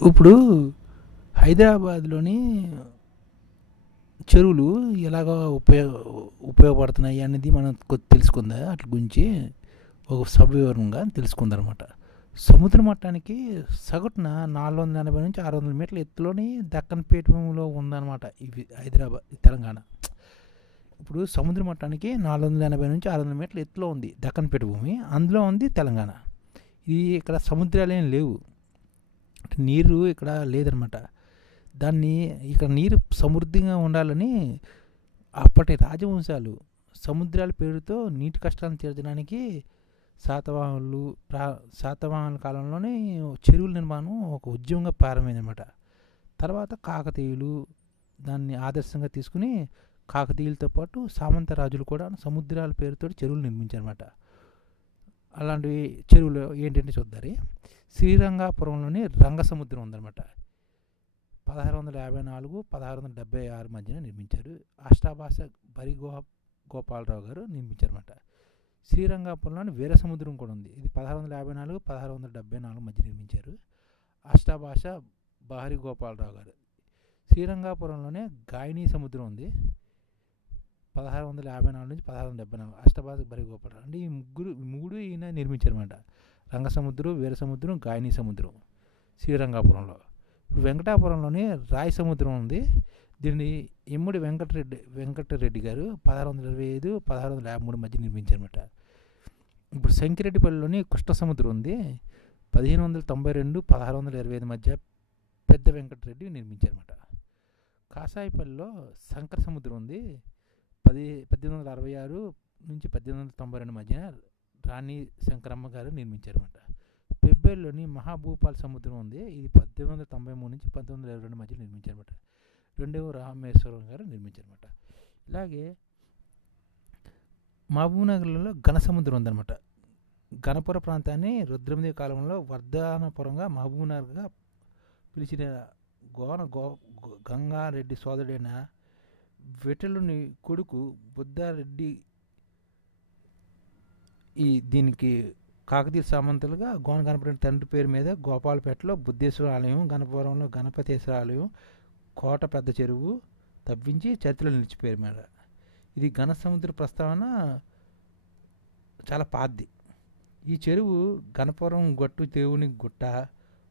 ఇప్పుడు హైదరాబాద్లోని చెరువులు ఎలాగ ఉపయోగపడుతున్నాయి అనేది మనం తెలుసుకుందా అట్ల గురించి ఒక సవివరంగా తెలుసుకుందనమాట. సముద్ర మట్టానికి సగటున 480 నుంచి 600 మీటర్ల ఎత్తులోని దక్కన్ పీఠభూమిలో ఉందన్నమాట ఇవి హైదరాబాద్ తెలంగాణ. ఇప్పుడు సముద్ర మట్టానికి 480 నుంచి 600 మీటర్ల ఎత్తులో ఉంది దక్కన్ పీఠభూమి, అందులో ఉంది తెలంగాణ. ఇది ఇక్కడ సముద్రాలు ఏం లేవు, నీరు ఇక్కడ లేదనమాట. దాన్ని ఇక్కడ నీరు సమృద్ధిగా ఉండాలని అప్పటి రాజవంశాలు సముద్రాల పేరుతో నీటి కష్టాలను తీర్చడానికి శాతవాహనుల కాలంలోనే చెరువుల నిర్మాణం ఒక ఉద్యమంగా ప్రారంభమైందన్నమాట. తర్వాత కాకతీయులు దాన్ని ఆదర్శంగా తీసుకుని కాకతీయులతో పాటు సామంత రాజులు కూడా సముద్రాల పేరుతో చెరువులు నిర్మించారన్నమాట. అలాంటివి చెరువులు ఏంటంటే చూద్దారి. శ్రీరంగపురంలోని రంగసముద్రం ఉందన్నమాట. 1654 1676 మధ్యన నిర్మించారు. అష్టాభాష గోపాలరావు గారు నిర్మించారన్నమాట. శ్రీరంగపురంలోని వీరసముద్రం కూడా ఉంది. ఇది 1654 1674 మధ్య నిర్మించారు. అష్టాభాష బహరి గోపాలరావు గారు. శ్రీరంగపురంలోనే గాయనీ సముద్రం ఉంది. 1654 నుంచి 1674 అష్టాభాష బహరి గోపాలరావు. అంటే ఈ మూడు ఈయన నిర్మించారన్నమాట. రంగసముద్రం, వీరసముద్రం, గాయనీ సముద్రం శ్రీరంగపురంలో. వెంకటాపురంలోని రాయి సముద్రం ఉంది. దీన్ని ఇమ్మడి వెంకటరెడ్డి గారు 1625 1653 మధ్య నిర్మించారన్నమాట. ఇప్పుడు శంకిరెడ్డిపల్లిలోని కృష్ణ సముద్రం ఉంది. 1592 1625 మధ్య పెద్ద వెంకటరెడ్డి నిర్మించారన్నమాట. కాసాయిపల్లిలో శంకర సముద్రం ఉంది. 1866 నుంచి 1892 మధ్య రాణి శంకరమ్మ గారు నిర్మించారన్నమాట. పెబ్బేరులోని మహాభూపాల్ సముద్రం ఉంది. ఇది 1893 నుంచి 1922 మధ్య నిర్మించారన్నమాట. రెండవ రామేశ్వరం గారు నిర్మించారన్నమాట. ఇలాగే మహబూబ్నగర్లో ఘనసముద్రం ఉందన్నమాట. ఘనపుర ప్రాంతాన్ని రుద్రమదేవి కాలంలో వర్ధనపురంగా మహబూబ్నగర్గా పిలిచిన గంగారెడ్డి సోదరుడైన విఠలుని కొడుకు బుద్ధారెడ్డి దీనికి కాకతీయ సామంతులుగా గణపతి తండ్రి పేరు మీద గోపాలపేటలో బుద్ధేశ్వర ఆలయం, గణపురంలో గణపతేశ్వర ఆలయం, కోట పెద్ద చెరువు తవ్వించి చరిత్రలో నిలిచిపోయారు మేడ. ఇది ఘన సముద్ర ప్రస్తావన చాలా పాతది. ఈ చెరువు గణపురం గట్టు, దేవుని గుట్ట,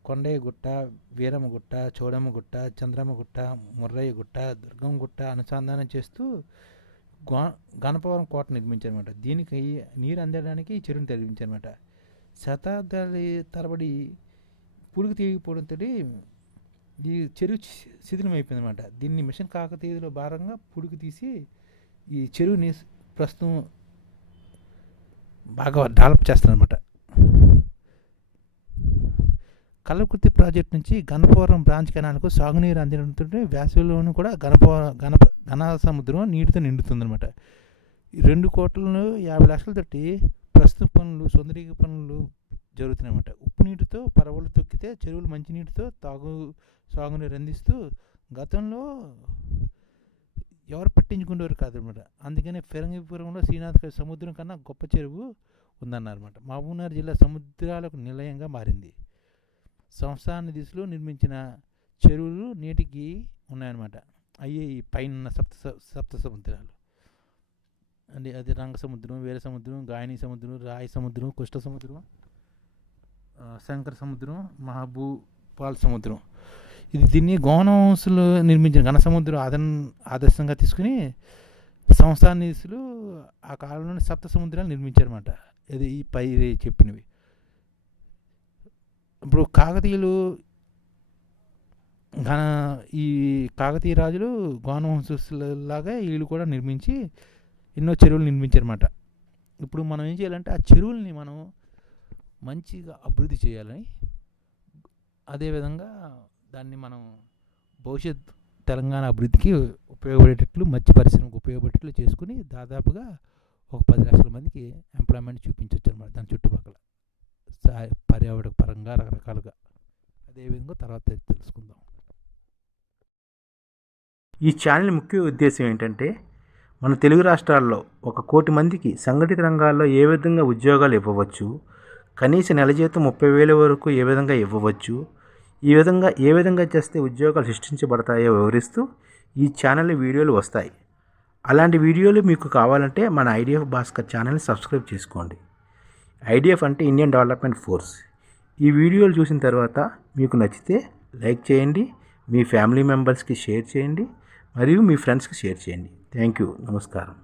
కొండయ్య గుట్ట, వీరమ్మ గుట్ట, చౌడమ్మ గుట్ట, చంద్రమ్మ గుట్ట, ముర్రయ్య గుట్ట, దుర్గమ్మ గుట్ట అనుసంధానం చేస్తూ గణపవరం కోట నిర్మించారన్నమాట. దీనికి నీరు అందడానికి ఈ చెరువుని తరలించారన్నమాట. శతాబ్దాల తరబడి పుడుగు తీగిపోవడంతో ఈ చెరువు శిథిలం అయిపోయిందన్నమాట. దీన్ని మిషన్ కాకతీయలో భాగంగా పుడుగు తీసి ఈ చెరువుని ప్రస్తుతం బాగా డెవలప్ చేస్తారన్నమాట. కల్లకుర్తి ప్రాజెక్టు నుంచి గణపవరం బ్రాంచ్ కెనాల్కు సాగునీరు అందించడంతో వేసవిలోనూ కూడా ఘన సముద్రం నీటితో నిండుతుందన్నమాట. 2,50,00,000 తోటి ప్రస్తుత పనులు, సుందరీక పనులు జరుగుతున్నాయన్నమాట. ఉప్పు నీటితో పరవలు తొక్కితే చెరువులు మంచినీటితో సాగునీరు అందిస్తూ గతంలో ఎవరు పట్టించుకునేవారు కాదనమాట. అందుకనే ఫిరంగిపురంలో శ్రీనాథ్ సముద్రం కన్నా గొప్ప చెరువు ఉందన్నారన్నమాట. మహబూబ్నగర్ జిల్లా సముద్రాలకు నిలయంగా మారింది. సంస్థాన దిశలో నిర్మించిన చెరువులు నేటికి ఉన్నాయన్నమాట. అయ్యే ఈ పైన సప్త సముద్రాలు అంటే అది రంగసముద్రం, వీర సముద్రం, గాయనీ సముద్రం, రాయి సముద్రం, కృష్ణ సముద్రం, శంకర సముద్రం, మహబూపాల్ సముద్రం. దీన్ని గోనవంశులు నిర్మించిన ఘన సముద్రం ఆదర్శంగా తీసుకుని సంస్థాన దిశలు ఆ కాలంలోని సప్త సముద్రాలు నిర్మించారన్నమాట. ఇది ఈ పై చెప్పినవి. ఇప్పుడు కాకతీయులు ఈ కాకతీయ రాజులు గోనవంశులాగా వీళ్ళు కూడా నిర్మించి ఎన్నో చెరువులు నిర్మించారన్నమాట. ఇప్పుడు మనం ఏం చేయాలంటే ఆ చెరువుల్ని మనం మంచిగా అభివృద్ధి చేయాలని, అదేవిధంగా దాన్ని మనం భవిష్యత్ తెలంగాణ అభివృద్ధికి ఉపయోగపడేటట్లు, మత్స్య పరిశ్రమకు ఉపయోగపడేటట్లు చేసుకుని దాదాపుగా ఒక 10 లక్షల మందికి ఎంప్లాయ్మెంట్ చూపించవచ్చు అన్నమాట. దాని చుట్టుపక్కల పర్యావరణ పరంగా రకరకాలుగా. అదేవిధంగా తర్వాత తెలుసుకుందాం. ఈ ఛానల్ ముఖ్య ఉద్దేశం ఏంటంటే మన తెలుగు రాష్ట్రాల్లో 1 కోటి మందికి సంఘటిత రంగాల్లో ఏ విధంగా ఉద్యోగాలు ఇవ్వవచ్చు, కనీస నెల జీతం 30,000 వరకు ఏ విధంగా ఇవ్వవచ్చు, ఏ విధంగా చేస్తే ఉద్యోగాలు సృష్టించబడతాయో వివరిస్తూ ఈ ఛానల్ వీడియోలు వస్తాయి. అలాంటి వీడియోలు మీకు కావాలంటే మన ఐడిఎఫ్ భాస్కర్ ఛానల్ని సబ్స్క్రైబ్ చేసుకోండి. ఐడిఎఫ్ అంటే ఇండియన్ డెవలప్మెంట్ ఫోర్స్. ఈ వీడియోలు చూసిన తర్వాత మీకు నచ్చితే లైక్ చేయండి, మీ ఫ్యామిలీ మెంబర్స్కి షేర్ చేయండి మరియు మీ ఫ్రెండ్స్కి షేర్ చేయండి. Thank you. నమస్కారం.